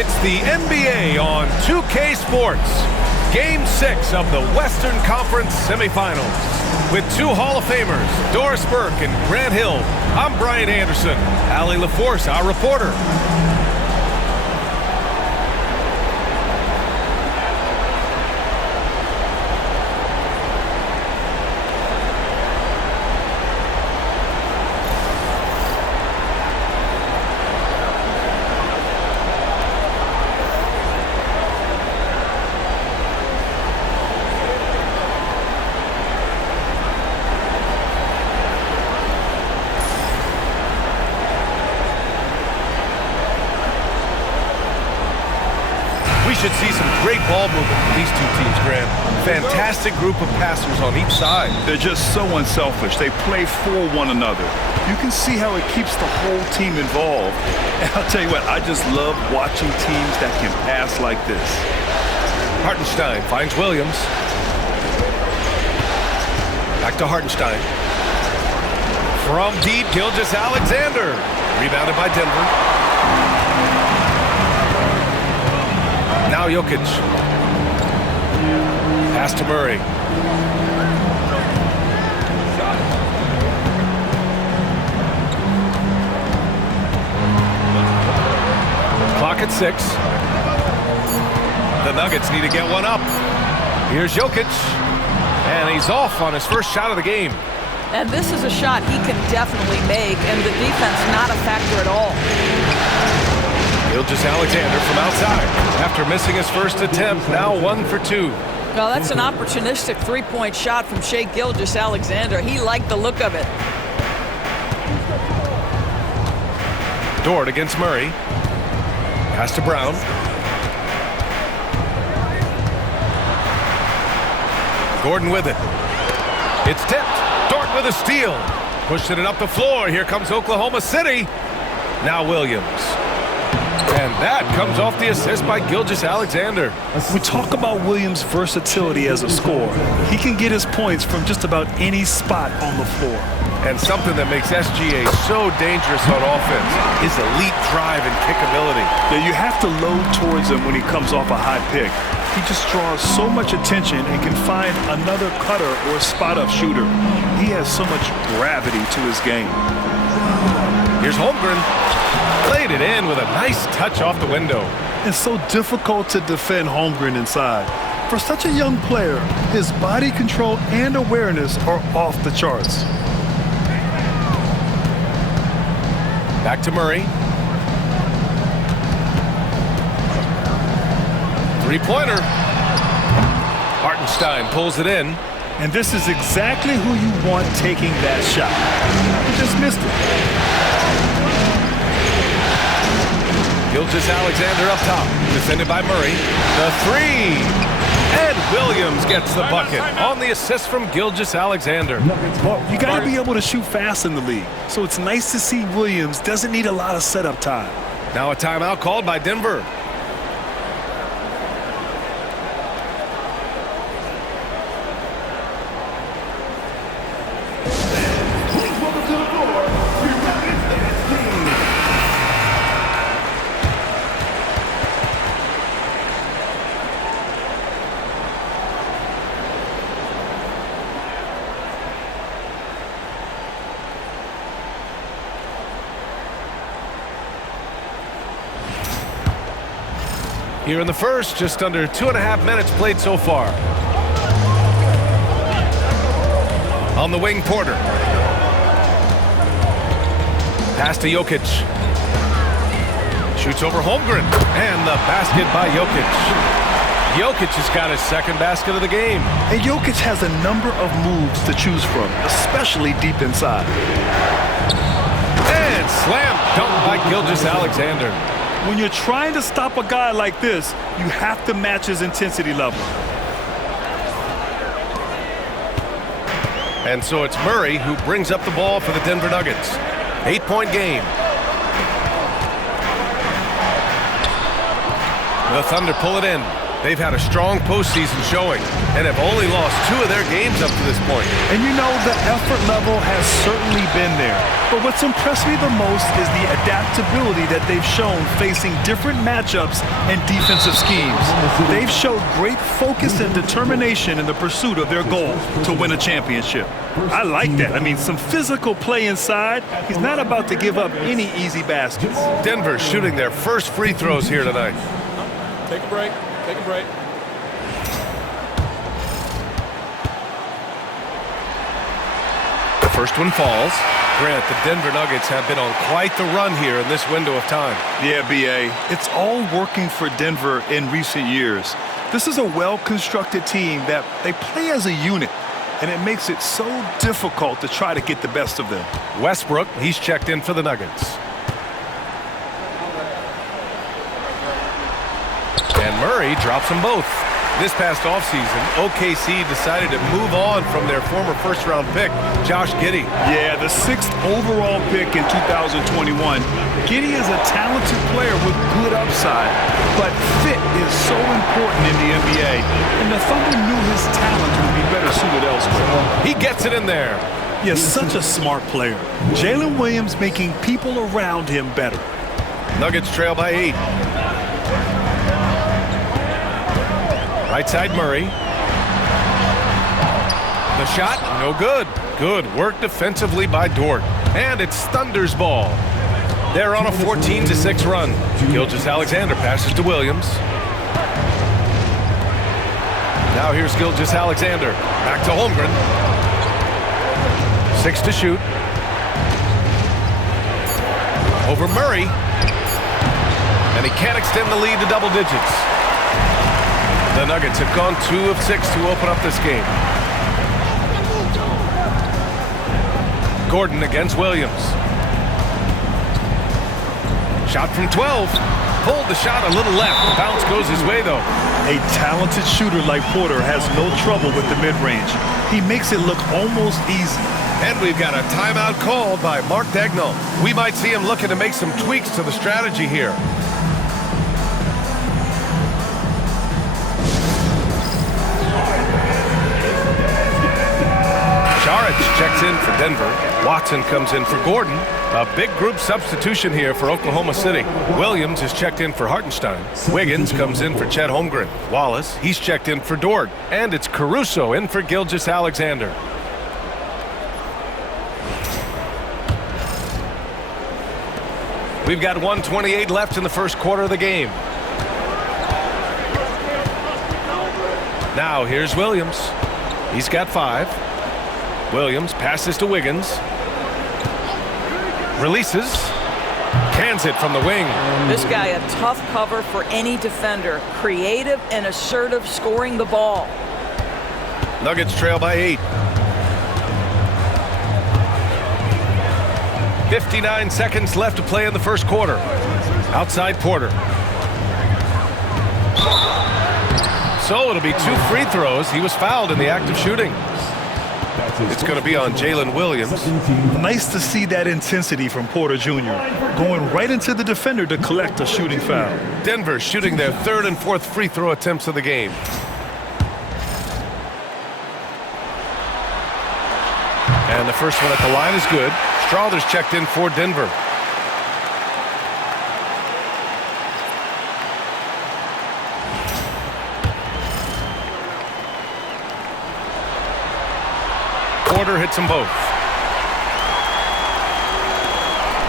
It's the NBA on 2K Sports. Game 6 of the Western Conference semifinals. With two Hall of Famers, Doris Burke and Grant Hill. I'm Brian Anderson. Allie LaForce, our reporter. We should see some great ball movement from these two teams, Grant. Fantastic group of passers on each side. They're just so unselfish. They play for one another. You can see how it keeps the whole team involved. And I'll tell you what, I just love watching teams that can pass like this. Hartenstein finds Williams. Back to Hartenstein. From deep, Gilgeous-Alexander. Rebounded by Denver. Now Jokic. Pass to Murray. Clock at 6. The Nuggets need to get one up. Here's Jokic. And he's off on his first shot of the game. And this is a shot he can definitely make, and the defense not a factor at all. Gilgeous-Alexander from outside. After missing his first attempt, now 1 for 2. Well, that's an opportunistic three-point shot from Shai Gilgeous-Alexander. He liked the look of it. Dort against Murray. Pass to Brown. Gordon with it. It's tipped. Dort with a steal. Pushed it up the floor. Here comes Oklahoma City. Now Williams. And that comes off the assist by Gilgeous-Alexander. We talk about Williams' versatility as a scorer. He can get his points from just about any spot on the floor. And something that makes SGA so dangerous on offense is elite drive and kick ability. Yeah, you have to load towards him when he comes off a high pick. He just draws so much attention and can find another cutter or spot-up shooter. He has so much gravity to his game. Here's Holmgren. Played it in with a nice touch off the window. It's so difficult to defend Holmgren inside. For such a young player, his body control and awareness are off the charts. Back to Murray. Three-pointer. Hartenstein pulls it in. And this is exactly who you want taking that shot. He just missed it. Gilgeous-Alexander up top, defended by Murray. The three. Ed Williams gets the bucket on the assist from Gilgeous-Alexander. Well, you got to be able to shoot fast in the league. So it's nice to see Williams doesn't need a lot of setup time. Now a timeout called by Denver. Here in the first, just under 2.5 minutes played so far. On the wing, Porter. Pass to Jokic. Shoots over Holmgren. And the basket by Jokic. Jokic has got his second basket of the game. And Jokic has a number of moves to choose from, especially deep inside. And slam dunk by Gilgeous-Alexander. When you're trying to stop a guy like this, you have to match his intensity level. And so it's Murray who brings up the ball for the Denver Nuggets. 8-point game. The Thunder pull it in. They've had a strong postseason showing and have only lost 2 of their games up to this point. And you know, the effort level has certainly been there. But what's impressed me the most is the adaptability that they've shown facing different matchups and defensive schemes. They've showed great focus and determination in the pursuit of their goal to win a championship. I like that. I mean, some physical play inside. He's not about to give up any easy baskets. Denver shooting their first free throws here tonight. Take a break. Take a break. The first one falls. Grant, the Denver Nuggets have been on quite the run here in this window of time. Yeah, B.A. It's all working for Denver in recent years. This is a well-constructed team that they play as a unit, and it makes it so difficult to try to get the best of them. Westbrook, he's checked in for the Nuggets. And Murray drops them both. This past offseason, OKC decided to move on from their former first-round pick, Josh Giddey. Yeah, the 6th overall pick in 2021. Giddey is a talented player with good upside, but fit is so important in the NBA, and the Thunder knew his talent would be better suited elsewhere. He gets it in there. He is such a smart player. Jalen Williams making people around him better. Nuggets trail by 8. Right side Murray. The shot, no good. Good work defensively by Dort. And it's Thunder's ball. They're on a 14-6 run. Gilgeous-Alexander passes to Williams. Now here's Gilgeous-Alexander. Back to Holmgren. 6 to shoot. Over Murray. And he can't extend the lead to double digits. The Nuggets have gone 2 of 6 to open up this game. Gordon against Williams. Shot from 12. Pulled the shot a little left. The bounce goes his way, though. A talented shooter like Porter has no trouble with the mid-range. He makes it look almost easy. And we've got a timeout called by Mark Daigneault. We might see him looking to make some tweaks to the strategy here. Checks in for Denver. Watson comes in for Gordon. A big group substitution here for Oklahoma City. Williams is checked in for Hartenstein. Wiggins comes in for Chet Holmgren. Wallace, he's checked in for Dort. And it's Caruso in for Gilgeous-Alexander. We've got 1:28 left in the first quarter of the game. Now here's Williams. He's got 5. Williams passes to Wiggins. Releases. Cans it from the wing. This guy a tough cover for any defender. Creative and assertive scoring the ball. Nuggets trail by 8. 59 seconds left to play in the first quarter. Outside Porter. So it'll be 2 free throws. He was fouled in the act of shooting. It's going to be on Jalen Williams. Nice to see that intensity from Porter Jr. Going right into the defender to collect a shooting foul. Denver shooting their 3rd and 4th free throw attempts of the game. And the first one at the line is good. Strawther's checked in for Denver. Porter hits them both.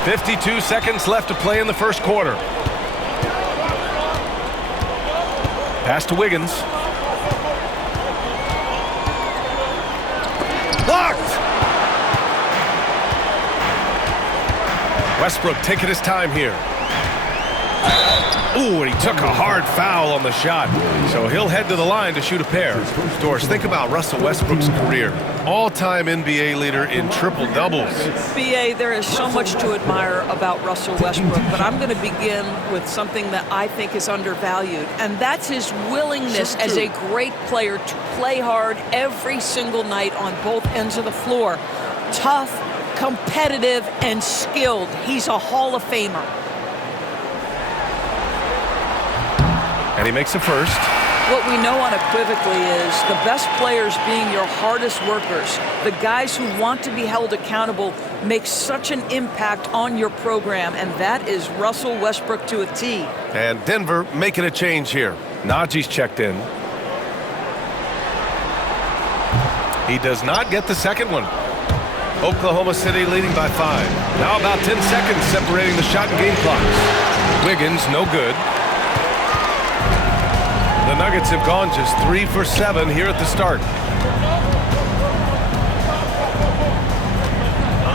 52 seconds left to play in the first quarter. Pass to Wiggins. Blocked! Westbrook taking his time here. Ooh, and he took a hard foul on the shot. So he'll head to the line to shoot a pair. Doris, think about Russell Westbrook's career. All-time NBA leader in triple-doubles. BA, there is so much to admire about Russell Westbrook, but I'm going to begin with something that I think is undervalued, and that's his willingness as a great player to play hard every single night on both ends of the floor. Tough, competitive, and skilled. He's a Hall of Famer. And he makes the first. What we know unequivocally is the best players being your hardest workers, the guys who want to be held accountable, make such an impact on your program, and that is Russell Westbrook to a T. And Denver making a change here. Najee's checked in. He does not get the second one. Oklahoma City leading by 5. Now about 10 seconds separating the shot and game clocks. Wiggins, no good. The Nuggets have gone just 3 for 7 here at the start.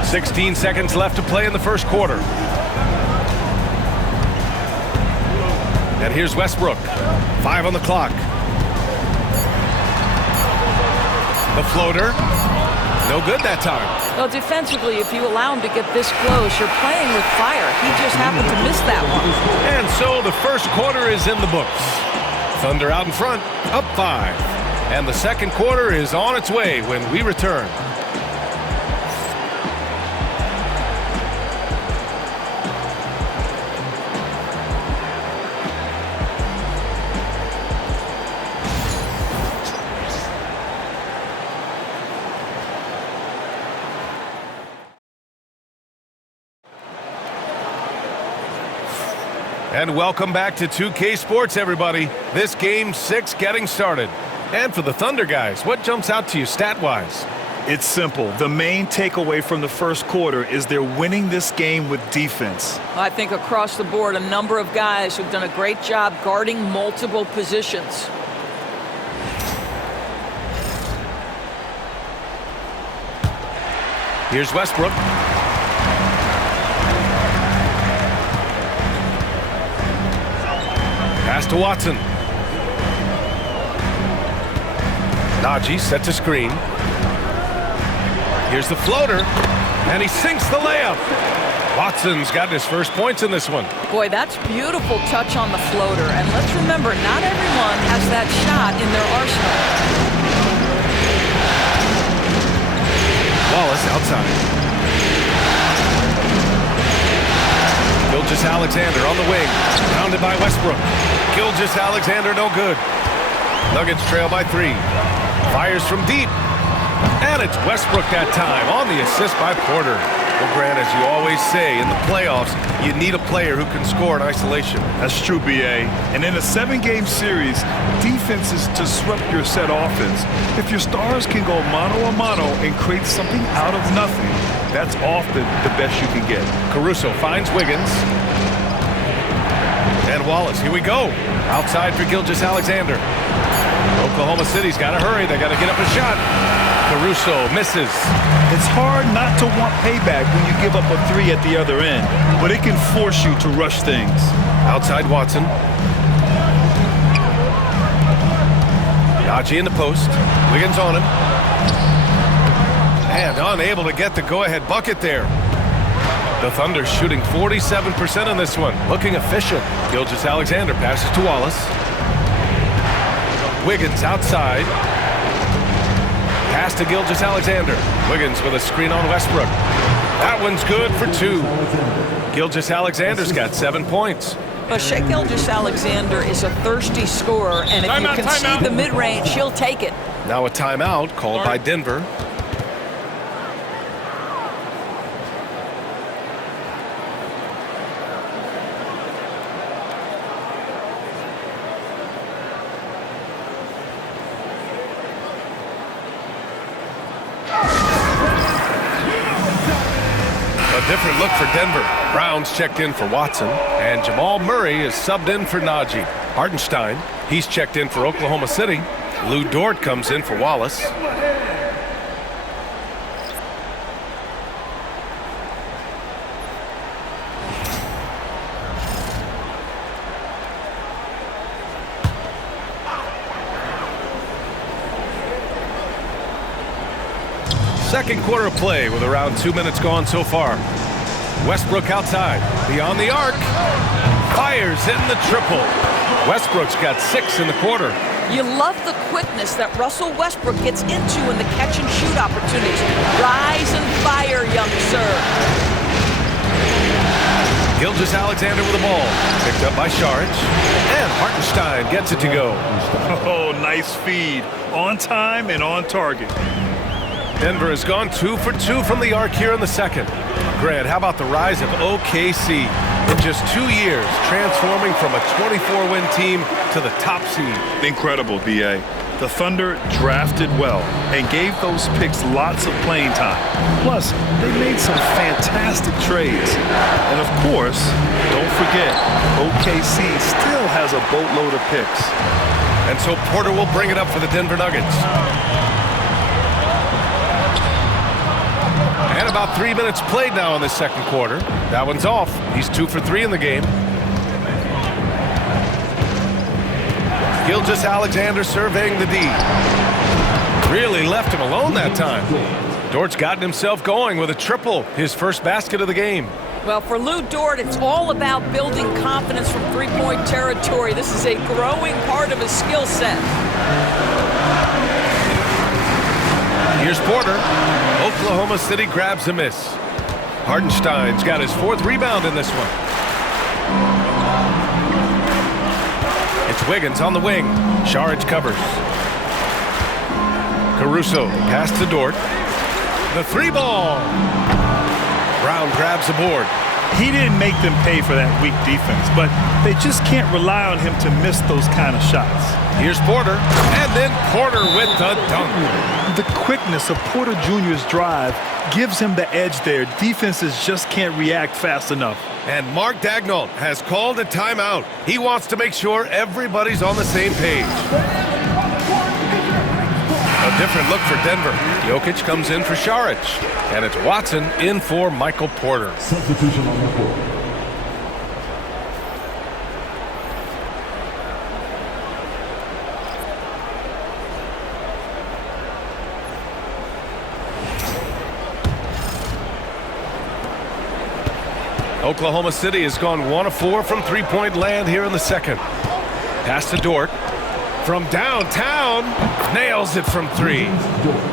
16 seconds left to play in the first quarter. And here's Westbrook. 5 on the clock. The floater. No good that time. Well, defensively, if you allow him to get this close, you're playing with fire. He just happened to miss that one. And so the first quarter is in the books. Thunder out in front, up 5. And the second quarter is on its way when we return. And welcome back to 2K Sports, everybody. This Game 6 getting started. And for the Thunder guys, what jumps out to you stat-wise? It's simple. The main takeaway from the first quarter is they're winning this game with defense. I think across the board, a number of guys who've done a great job guarding multiple positions. Here's Westbrook. Pass to Watson. Najee set to screen. Here's the floater, and he sinks the layup. Watson's got his first points in this one. Boy, that's beautiful touch on the floater. And let's remember, not everyone has that shot in their arsenal. Wallace outside. Gilgeous-Alexander on the wing. Pounded by Westbrook. Gilgeous-Alexander no good. Nuggets trail by 3. Fires from deep. And it's Westbrook that time on the assist by Porter. Well, Grant, as you always say, in the playoffs, you need a player who can score in isolation. That's true, B.A. And in a 7-game series, defense is to disrupt your set offense. If your stars can go mano-a-mano and create something out of nothing, that's often the best you can get. Caruso finds Wiggins. And Wallace, here we go. Outside for Gilgeous-Alexander. Oklahoma City's got to hurry. They got to get up a shot. Caruso misses. It's hard not to want payback when you give up a 3 at the other end, but it can force you to rush things. Outside Watson. Najee in the post. Wiggins on him. And unable to get the go-ahead bucket there. The Thunder shooting 47% in this one. Looking efficient. Gilgeous-Alexander passes to Wallace. Wiggins outside. Pass to Gilgeous-Alexander. Wiggins with a screen on Westbrook. That one's good for 2. Gilgeous-Alexander's got 7 points. But Shai Gilgeous-Alexander is a thirsty scorer, and if you concede the mid-range, he'll take it. Now a timeout called by Denver. Different look for Denver. Brown's checked in for Watson, and Jamal Murray is subbed in for Najee. Hartenstein, he's checked in for Oklahoma City. Lou Dort comes in for Wallace. Second quarter of play with around 2 minutes gone so far. Westbrook outside, beyond the arc, fires in the triple. Westbrook's got 6 in the quarter. You love the quickness that Russell Westbrook gets into in the catch-and-shoot opportunities. Rise and fire, young sir. Gilgeous-Alexander with the ball, picked up by Saric, and Hartenstein Hartenstein gets it to go. Oh, nice feed. On time and on target. Denver has gone 2 for 2 from the arc here in the second. Grant, how about the rise of OKC? In just 2 years, transforming from a 24-win team to the top seed. Incredible, B.A. The Thunder drafted well and gave those picks lots of playing time. Plus, they made some fantastic trades. And of course, don't forget, OKC still has a boatload of picks. And so Porter will bring it up for the Denver Nuggets. And about 3 minutes played now in the second quarter. That one's off. He's 2 for 3 in the game. Gilgeous-Alexander surveying the D. Really left him alone that time. Dort's gotten himself going with a triple, his first basket of the game. Well, for Lou Dort, it's all about building confidence from three-point territory. This is a growing part of his skill set. Here's Porter. Oklahoma City grabs a miss. Hartenstein's got his 4th rebound in this one. It's Wiggins on the wing. Saric covers. Caruso pass to Dort. The 3-ball. Brown grabs the board. He didn't make them pay for that weak defense, but they just can't rely on him to miss those kind of shots. Here's Porter, and then Porter with the dunk. The quickness of Porter Jr.'s drive gives him the edge there. Defenses just can't react fast enough. And Mark Daigneault has called a timeout. He wants to make sure everybody's on the same page. A different look for Denver. Jokic comes in for Saric. And it's Watson in for Michael Porter. Substitution on the court. Oklahoma City has gone 1 of 4 from three-point land here in the second. Pass to Dort. From downtown, nails it from 3.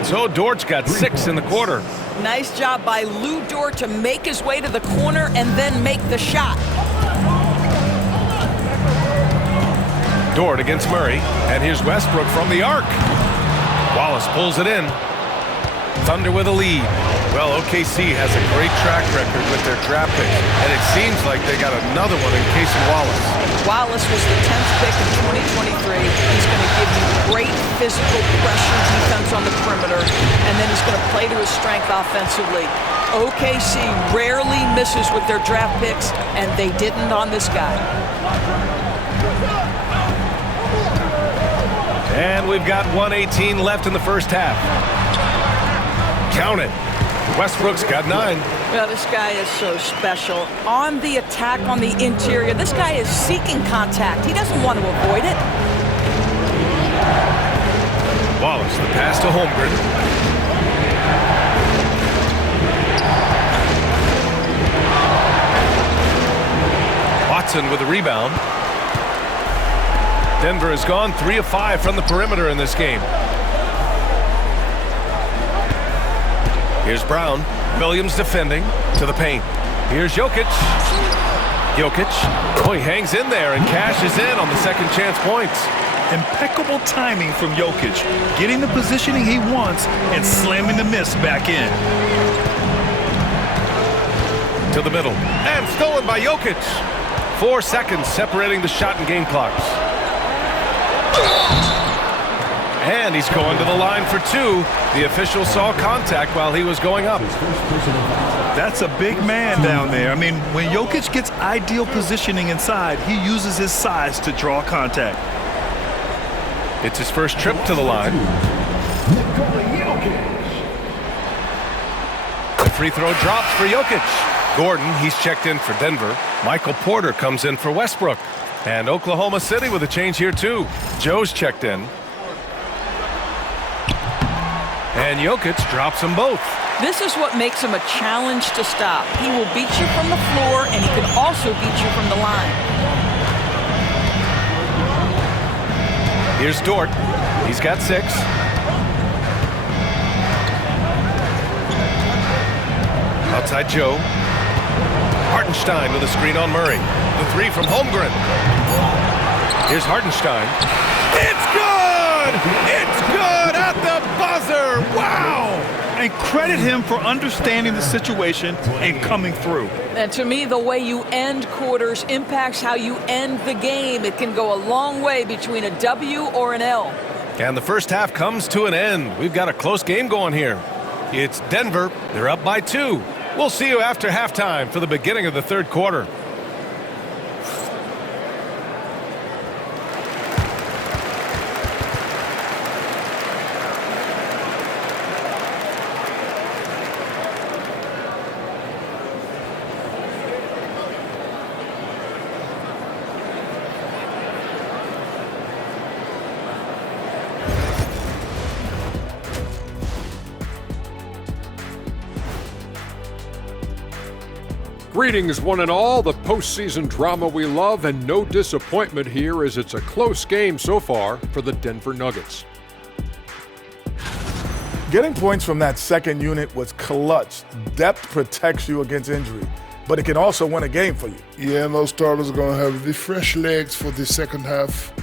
So Dort's got 6 in the quarter. Nice job by Lou Dort to make his way to the corner and then make the shot. Dort against Murray, and here's Westbrook from the arc. Wallace pulls it in. Thunder with a lead. Well, OKC has a great track record with their draft pick, and it seems like they got another one in Casey Wallace. Wallace was the 10th pick in 2023. He's going to give you great physical pressure defense on the perimeter, and then he's going to play to his strength offensively. OKC rarely misses with their draft picks, and they didn't on this guy. And we've got 1:18 left in the first half. Count it. Westbrook's got 9. Well, this guy is so special. On the attack on the interior, this guy is seeking contact. He doesn't want to avoid it. Wallace, the pass to Holmgren. Watson with the rebound. Denver has gone 3 of 5 from the perimeter in this game. Here's Brown. Williams defending to the paint. Here's Jokic. Jokic. Oh, he hangs in there and cashes in on the second chance points. Impeccable timing from Jokic, getting the positioning he wants and slamming the miss back in. To the middle. And stolen by Jokic. 4 seconds separating the shot and game clocks. And he's going to the line for 2. The official saw contact while he was going up. That's a big man down there. I mean, when Jokic gets ideal positioning inside, he uses his size to draw contact. It's his first trip to the line. The free throw drops for Jokic. Gordon, he's checked in for Denver. Michael Porter comes in for Westbrook. And Oklahoma City with a change here too. Joe's checked in. And Jokic drops them both. This is what makes him a challenge to stop. He will beat you from the floor, and he can also beat you from the line. Here's Dort. He's got 6. Outside Joe. Hartenstein with a screen on Murray. The 3 from Holmgren. Here's Hartenstein. It's good! It's good at the buzzer! Wow! And credit him for understanding the situation and coming through. And to me, the way you end quarters impacts how you end the game. It can go a long way between a W or an L. And the first half comes to an end. We've got a close game going here. It's Denver. They're up by 2. We'll see you after halftime for the beginning of the third quarter. Greetings, one and all. The postseason drama we love, and no disappointment here as it's a close game so far for the Denver Nuggets. Getting points from that second unit was clutch. Depth protects you against injury, but it can also win a game for you. Yeah, and those starters are going to have the fresh legs for the second half.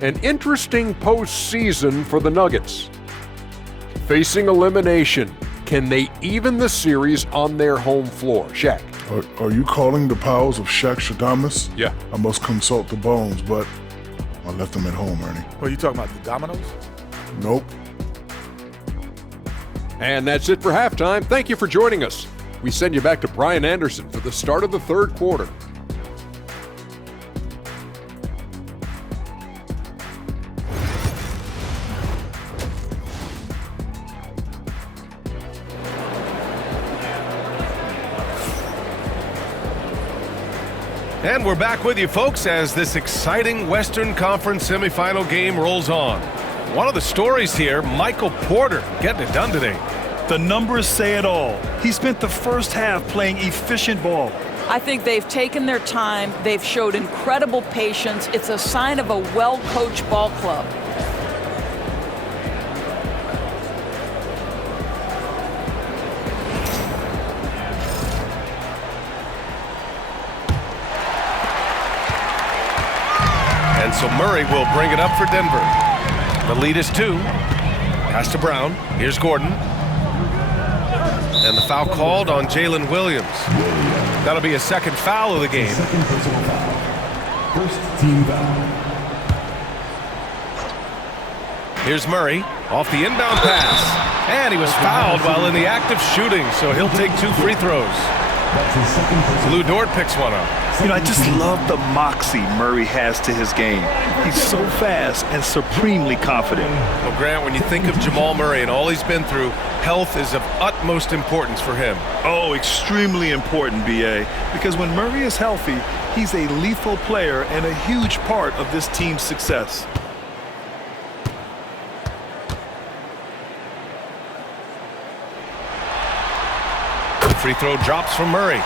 An interesting postseason for the Nuggets. Facing elimination, can they even the series on their home floor? Shaq. Are you calling the powers of Shaq Shadamas? Yeah. I must consult the bones, but I left them at home, Ernie. Are you talking about the dominoes? Nope. And that's it for halftime. Thank you for joining us. We send you back to Brian Anderson for the start of the third quarter. And we're back with you, folks, as this exciting Western Conference semifinal game rolls on. One of the stories here, Michael Porter getting it done today. The numbers say it all. He spent the first half playing efficient ball. I think they've taken their time. They've showed incredible patience. It's a sign of a well-coached ball club. And so Murray will bring it up for Denver. The lead is 2. Pass to Brown. Here's Gordon. And the foul called on Jalen Williams. That'll be a second foul of the game. Second personal foul. First team foul. Here's Murray off the inbound pass. And he was fouled while in the act of shooting, so he'll take 2 free throws. That's his second personal. Lou Dort picks one up. You know, I just love the moxie Murray has to his game. He's so fast and supremely confident. Well, Grant, when you think of Jamal Murray and all he's been through, health is of utmost importance for him. Oh, extremely important, B.A., because when Murray is healthy, he's a lethal player and a huge part of this team's success. Free throw drops from Murray.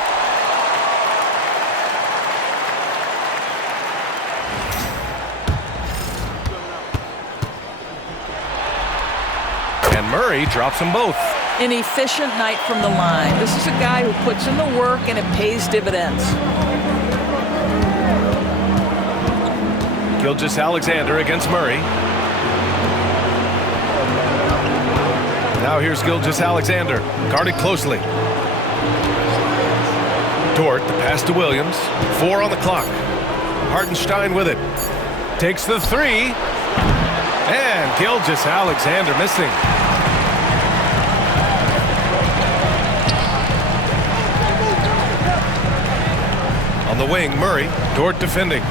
And Murray drops them both. An efficient night from the line. This is a guy who puts in the work and it pays dividends. Gilgeous-Alexander against Murray. Now here's Gilgeous-Alexander, guarded closely. Dort, the pass to Williams. 4 on the clock. Hartenstein with it. Takes the 3. And Gilgeous-Alexander missing. On the wing, Murray. Dort defending.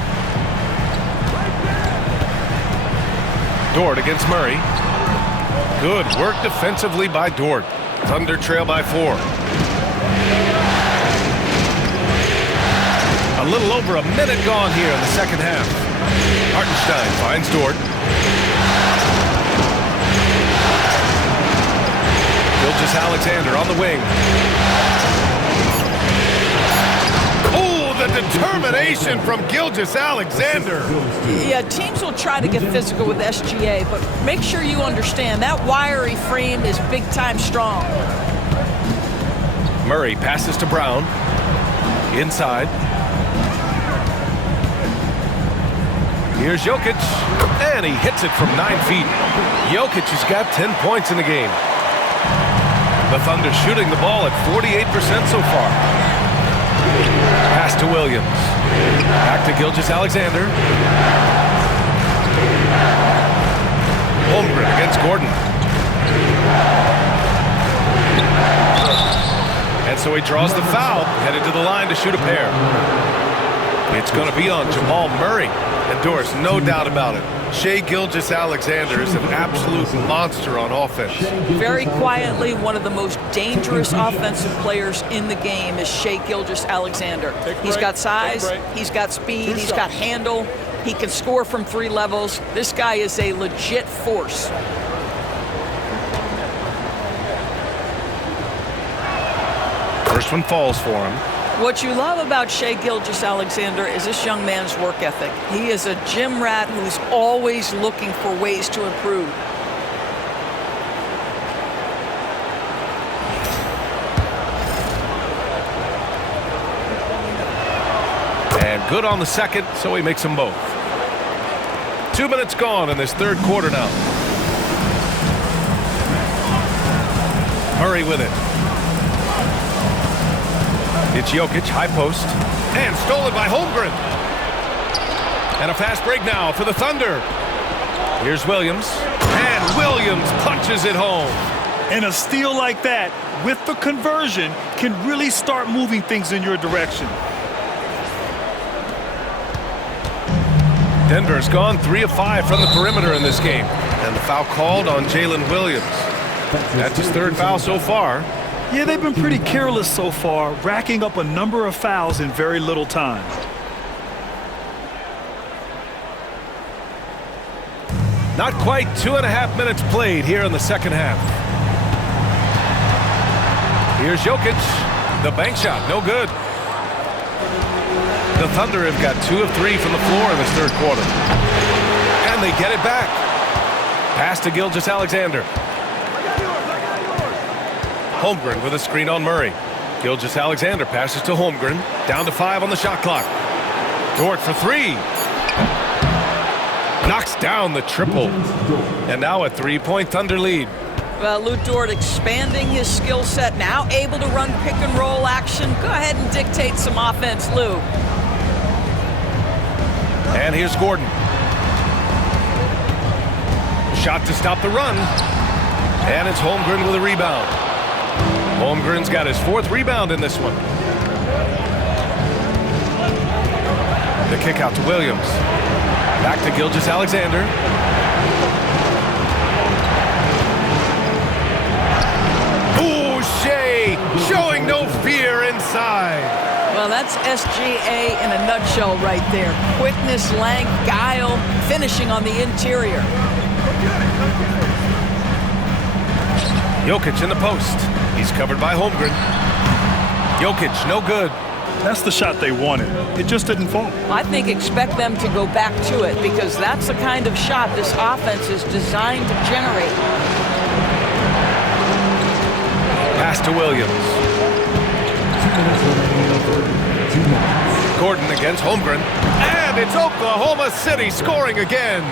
Dort against Murray. Good work defensively by Dort. Thunder trail by 4. A little over a minute gone here in the second half. Hartenstein finds Dort. Gilgeous-Alexander on the wing. Oh, the determination from Gilgeous-Alexander. Yeah, teams will try to get physical with SGA, but make sure you understand that wiry frame is big-time strong. Murray passes to Brown. Inside. Here's Jokic, and he hits it from 9 feet. Jokic has got 10 points in the game. The Thunder shooting the ball at 48% so far. Pass to Williams. Back to Gilgeous-Alexander. Holmgren against Gordon. And so he draws the foul, headed to the line to shoot a pair. It's going to be on Jamal Murray. And Doris, no doubt about it, Shai Gilgeous-Alexander is an absolute monster on offense. Very quietly, one of the most dangerous offensive players in the game is Shai Gilgeous-Alexander. He's got size, he's got speed, he's got handle, he can score from 3 levels. This guy is a legit force. First one falls for him. What you love about Shai Gilgeous-Alexander is this young man's work ethic. He is a gym rat who's always looking for ways to improve. And good on the second, so he makes them both. 2 minutes gone in this third quarter now. Murray with it. It's Jokic, high post, and stolen by Holmgren. And a fast break now for the Thunder. Here's Williams, and Williams punches it home. And a steal like that, with the conversion, can really start moving things in your direction. Denver's gone 3 of 5 from the perimeter in this game. And the foul called on Jalen Williams. That's his 3rd foul so far. Yeah, they've been pretty careless so far, racking up a number of fouls in very little time. Not quite 2.5 minutes played here in the second half. Here's Jokic. The bank shot, no good. The Thunder have got 2 of 3 from the floor in this third quarter. And they get it back. Pass to Gilgeous-Alexander. Holmgren with a screen on Murray. Gilgeous-Alexander passes to Holmgren. Down to 5 on the shot clock. Dort for 3. Knocks down the triple. And now a 3-point Thunder lead. Well, Lou Dort expanding his skill set, now able to run pick and roll action. Go ahead and dictate some offense, Lou. And here's Gordon. Shot to stop the run. And it's Holmgren with a rebound. Holmgren's got his 4th rebound in this one. The kick out to Williams. Back to Gilgeous-Alexander. Ooh, Shai showing no fear inside. Well, that's SGA in a nutshell right there. Quickness, length, guile, finishing on the interior. Jokic in the post. He's covered by Holmgren. Jokic, no good. That's the shot they wanted. It just didn't fall. I think expect them to go back to it because that's the kind of shot this offense is designed to generate. Pass to Williams. 2 minutes. Gordon against Holmgren. And it's Oklahoma City scoring again.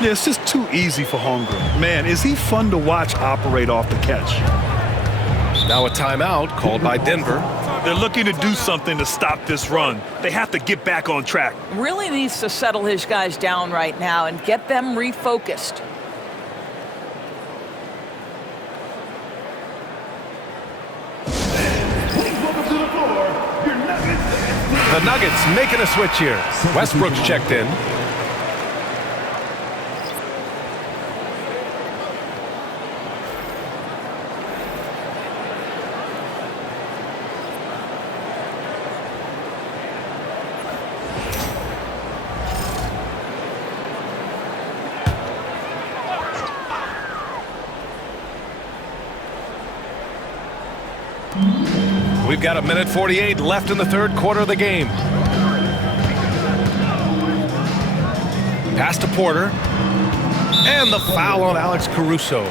Yeah, it's just too easy for Holmgren. Man, is he fun to watch operate off the catch. Now a timeout called by Denver. They're looking to do something to stop this run. They have to get back on track. Really needs to settle his guys down right now and get them refocused. The Nuggets making a switch here. Westbrook's checked in. We've got 1:48 left in the third quarter of the game. Pass to Porter. And the foul on Alex Caruso.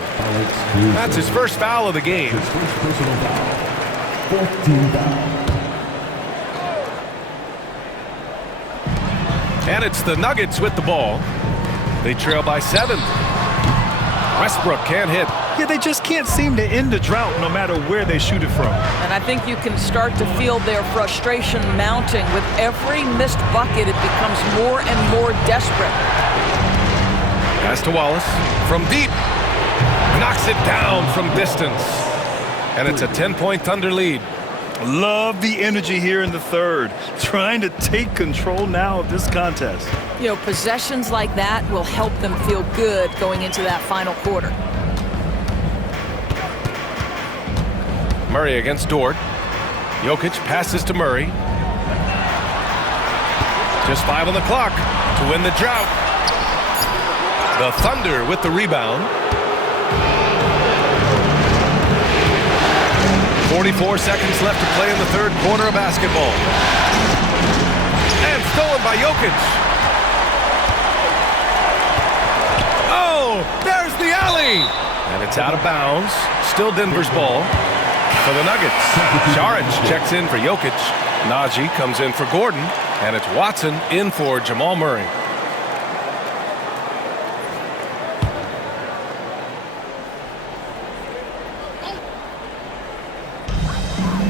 That's his first foul of the game. His first personal foul. 4th team foul. And it's the Nuggets with the ball. They trail by 7. Westbrook can't hit. Yeah, they just can't seem to end the drought no matter where they shoot it from. And I think you can start to feel their frustration mounting. With every missed bucket, it becomes more and more desperate. Pass to Wallace from deep. Knocks it down from distance. And it's a 10-point Thunder lead. Love the energy here in the third. Trying to take control now of this contest. You know, possessions like that will help them feel good going into that final quarter. Murray against Dort. Jokic passes to Murray. Just 5 on the clock to win the drought. The Thunder with the rebound. 44 seconds left to play in the third quarter of basketball. And stolen by Jokic. Oh, there's the alley. And it's out of bounds. Still Denver's ball. For the Nuggets, Saric checks in for Jokic. Najee comes in for Gordon. And it's Watson in for Jamal Murray.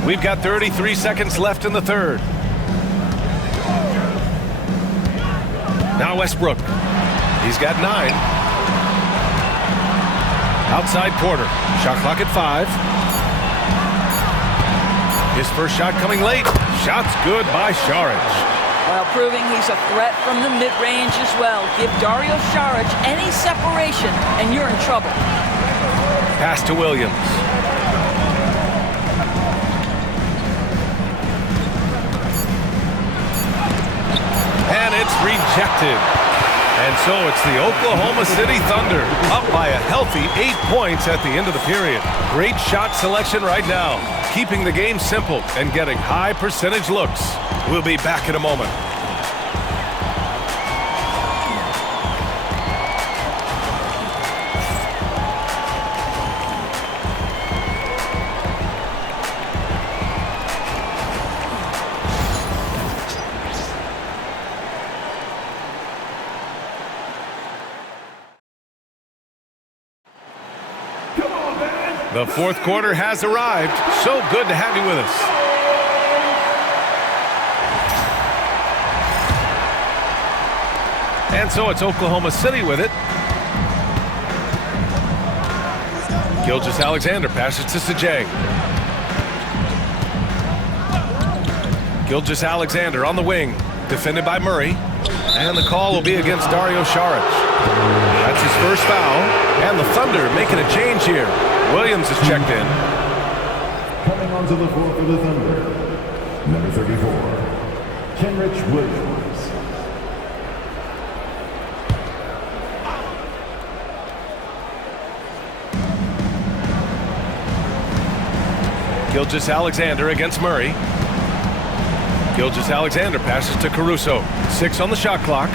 We've got 33 seconds left in the third. Now Westbrook. He's got 9. Outside Porter. Shot clock at 5. His first shot coming late. Shot's good by Saric. While proving he's a threat from the mid-range as well. Give Dario Saric any separation and you're in trouble. Pass to Williams. And it's rejected. And so it's the Oklahoma City Thunder up by a healthy 8 points at the end of the period. Great shot selection right now, keeping the game simple and getting high percentage looks. We'll be back in a moment. The fourth quarter has arrived. So good to have you with us. And so it's Oklahoma City with it. Gilgeous-Alexander passes to Sajay. Gilgeous-Alexander on the wing, defended by Murray. And the call will be against Dario Saric. That's his first foul. And the Thunder making a change here. Williams is checked in. Coming onto the floor for the Thunder, number 34, Kenrich Williams. Gilgeous-Alexander against Murray. Gilgeous-Alexander passes to Caruso. 6 on the shot clock.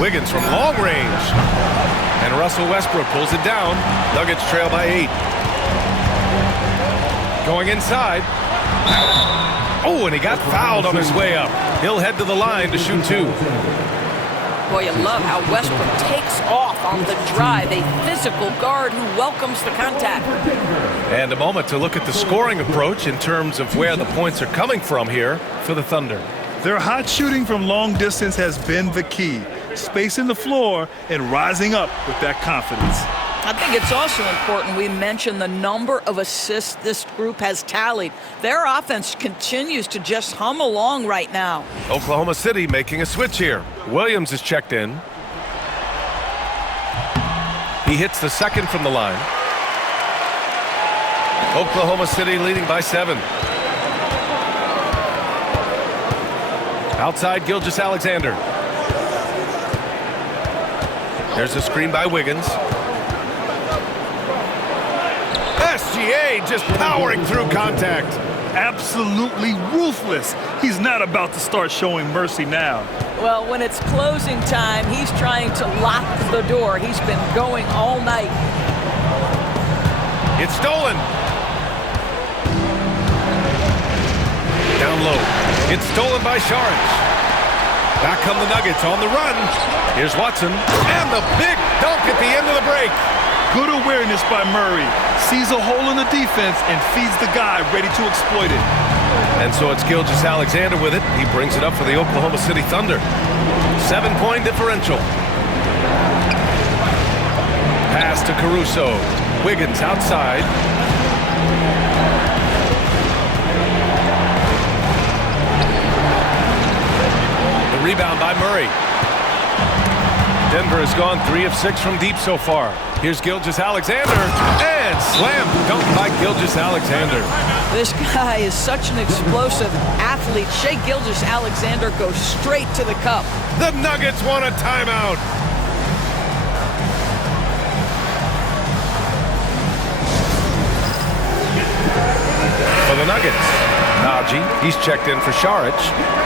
Wiggins from long range. And Russell Westbrook pulls it down. Nuggets trail by 8. Going inside. Oh, and he got fouled on his way up. He'll head to the line to shoot 2. Boy, you love how Westbrook takes off on the drive. A physical guard who welcomes the contact. And a moment to look at the scoring approach in terms of where the points are coming from here for the Thunder. Their hot shooting from long distance has been the key. Spacing the floor and rising up with that confidence. I think it's also important we mention the number of assists this group has tallied. Their offense continues to just hum along right now. Oklahoma City making a switch here. Williams is checked in. He hits the second from the line. Oklahoma City leading by 7. Outside Gilgeous-Alexander. There's a screen by Wiggins. SGA just powering through contact. Absolutely ruthless. He's not about to start showing mercy now. Well, when it's closing time, he's trying to lock the door. He's been going all night. It's stolen. Down low. It's stolen by Saric. Back come the Nuggets on the run. Here's Watson. And the big dunk at the end of the break. Good awareness by Murray. Sees a hole in the defense and feeds the guy ready to exploit it. And so it's Gilgeous-Alexander with it. He brings it up for the Oklahoma City Thunder. 7-point differential. Pass to Caruso. Wiggins outside. The rebound by Murray. Denver has gone 3 of 6 from deep so far. Here's Gilgeous-Alexander, and slam dunk by Gilgeous-Alexander. This guy is such an explosive athlete. Shai Gilgeous-Alexander goes straight to the cup. The Nuggets want a timeout. For the Nuggets, Najee, he's checked in for Saric,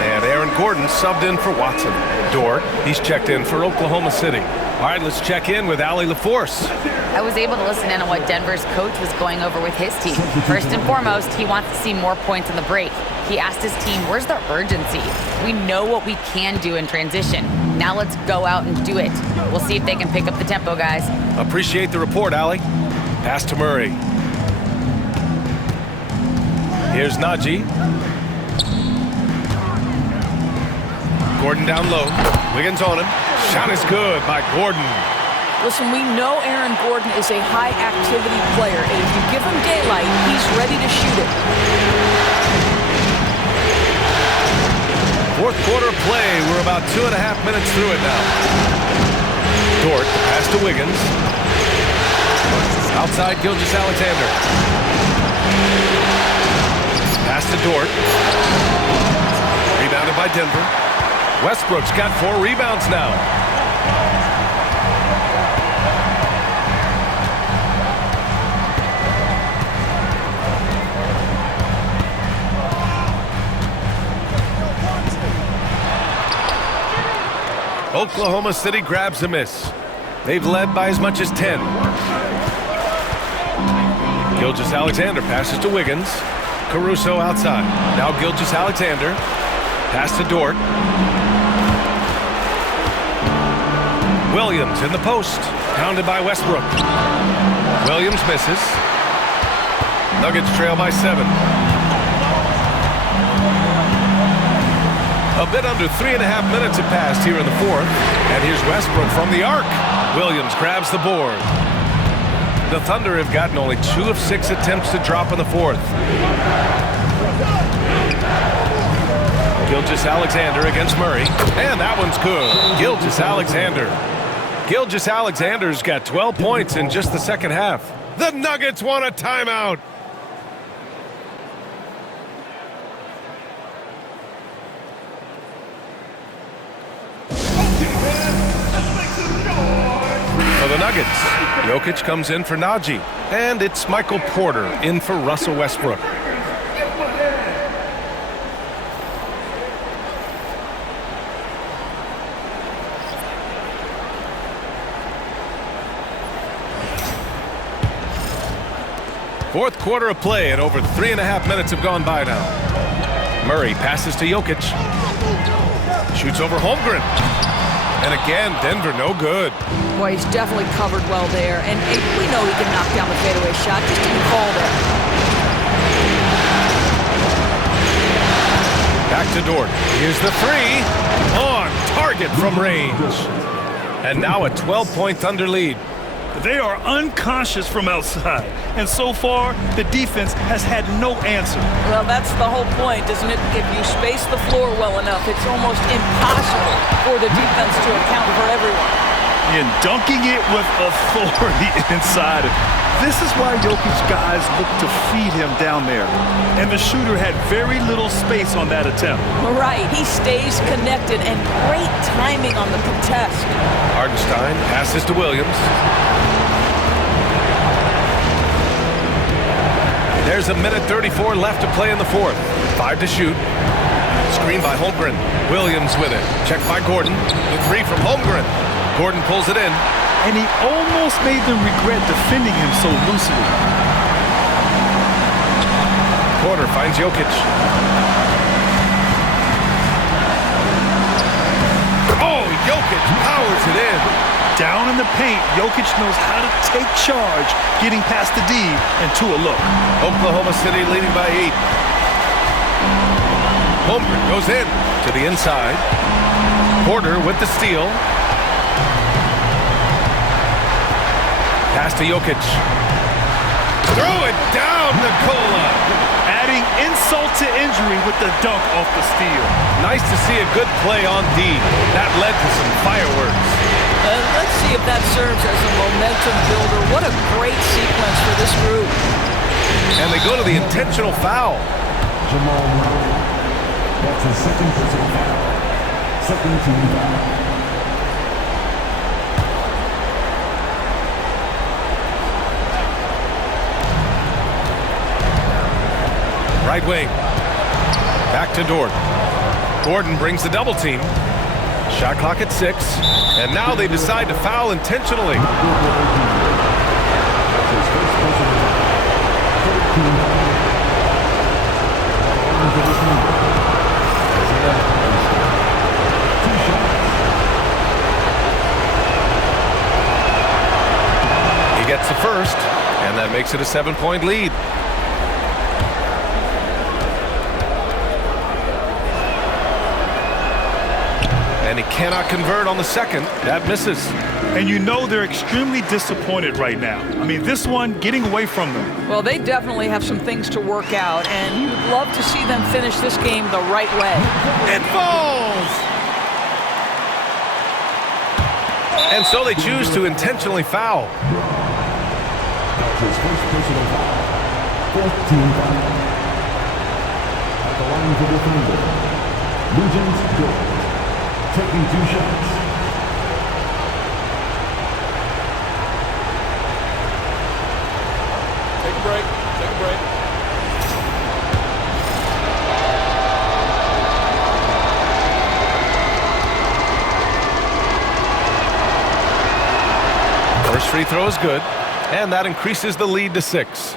and Aaron Gordon subbed in for Watson. Dort, he's checked in for Oklahoma City. All right, let's check in with Allie LaForce. I was able to listen in on what Denver's coach was going over with his team. First and foremost, he wants to see more points in the break. He asked his team, where's the urgency? We know what we can do in transition. Now let's go out and do it. We'll see if they can pick up the tempo, guys. Appreciate the report, Allie. Pass to Murray. Here's Najee. Gordon down low. Wiggins on him. Shot is good by Gordon. Listen, we know Aaron Gordon is a high-activity player, and if you give him daylight, he's ready to shoot it. Fourth quarter play. We're about 2.5 minutes through it now. Dort, pass to Wiggins. Outside Gilgeous-Alexander. Pass to Dort. Rebounded by Denver. Westbrook's got 4 rebounds now. Oklahoma City grabs a miss. They've led by as much as 10. Gilgeous-Alexander passes to Wiggins. Caruso outside. Now Gilgeous-Alexander. Pass to Dort. Williams in the post. Pounded by Westbrook. Williams misses. Nuggets trail by 7. A bit under 3.5 minutes have passed here in the fourth. And here's Westbrook from the arc. Williams grabs the board. The Thunder have gotten only 2 of 6 attempts to drop in the fourth. Gilgeous-Alexander against Murray. And that one's good. Gilgeous-Alexander. Gilgeous-Alexander's got 12 points in just the second half. The Nuggets want a timeout. For the Nuggets, Jokic comes in for Najee. And it's Michael Porter in for Russell Westbrook. Fourth quarter of play, and over 3.5 minutes have gone by now. Murray passes to Jokic. Shoots over Holmgren. And again, Denver no good. Boy, he's definitely covered well there. And we know he can knock down the fadeaway shot. Just didn't fall there. Back to Dort. Here's the 3. On target from range. And now a 12-point Thunder lead. They are unconscious from outside, and so far, the defense has had no answer. Well, that's the whole point, isn't it? If you space the floor well enough, it's almost impossible for the defense to account for everyone. And dunking it with authority inside it. This is why Jokic guys look to feed him down there. And the shooter had very little space on that attempt. Right, he stays connected, and great timing on the contest. Hartenstein passes to Williams. There's a minute 34 left to play in the fourth. 5 to shoot. Screen by Holmgren. Williams with it. Checked by Gordon. The 3 from Holmgren. Gordon pulls it in. And he almost made them regret defending him so loosely. Porter finds Jokic. Jokic powers it in. Down in the paint, Jokic knows how to take charge, getting past the D and to a look. Oklahoma City leading by 8. Holmgren goes in to the inside. Porter with the steal. Pass to Jokic. Throw it down, Nikola. Adding insult to injury with the dunk off the steal. Nice to see a good play on D. That led to some fireworks. Let's see if that serves as a momentum builder. What a great sequence for this group. And they go to the intentional foul. Jamal Murray. That's his second personal foul. Second team foul. Right wing. Back to Gordon. Gordon brings the double team. Shot clock at 6. And now they decide to foul intentionally. He gets the first, and that makes it a 7-point lead. And he cannot convert on the second. That misses. And you know they're extremely disappointed right now. I mean, this one getting away from them. Well, they definitely have some things to work out, and you'd love to see them finish this game the right way. It falls! And so they choose to intentionally foul. That's his first personal foul. Fourth team foul. At the line for defender, Nugent Gordon. Taking 2 shots. Take a break. Take a break. First free throw is good, and that increases the lead to 6.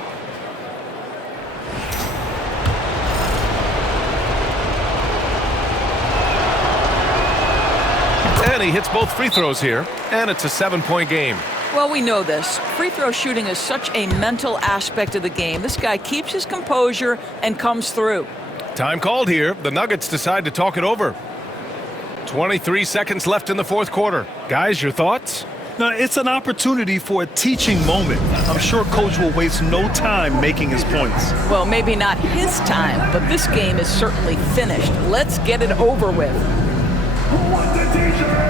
And he hits both free throws here, and it's a 7-point game. Well, we know this. Free throw shooting is such a mental aspect of the game. This guy keeps his composure and comes through. Time called here. The Nuggets decide to talk it over. 23 seconds left in the fourth quarter. Guys, your thoughts? Now, it's an opportunity for a teaching moment. I'm sure Coach will waste no time making his points. Well, maybe not his time, but this game is certainly finished. Let's get it over with. What the teacher?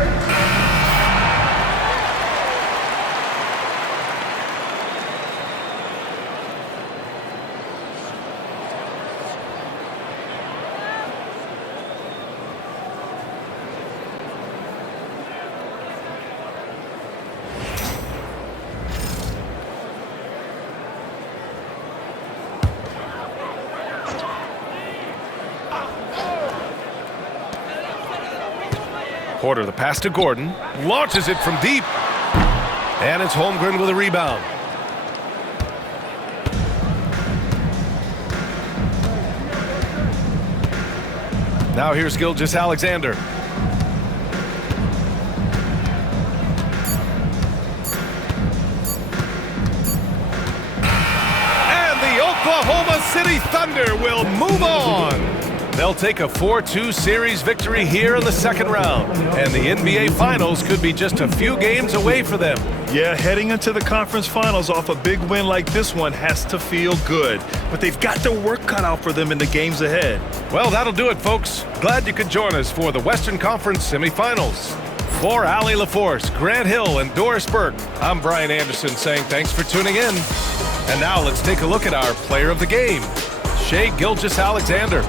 Porter, the pass to Gordon, launches it from deep. And it's Holmgren with a rebound. Now here's Gilgeous-Alexander. And the Oklahoma City Thunder will move on. They'll take a 4-2 series victory here in the second round, and the NBA Finals could be just a few games away for them. Yeah, heading into the conference finals off a big win like this one has to feel good, but they've got their work cut out for them in the games ahead. Well, that'll do it, folks. Glad you could join us for the Western Conference semifinals. For Allie LaForce, Grant Hill, and Doris Burke, I'm Brian Anderson saying thanks for tuning in. And now let's take a look at our player of the game, Shai Gilgeous-Alexander.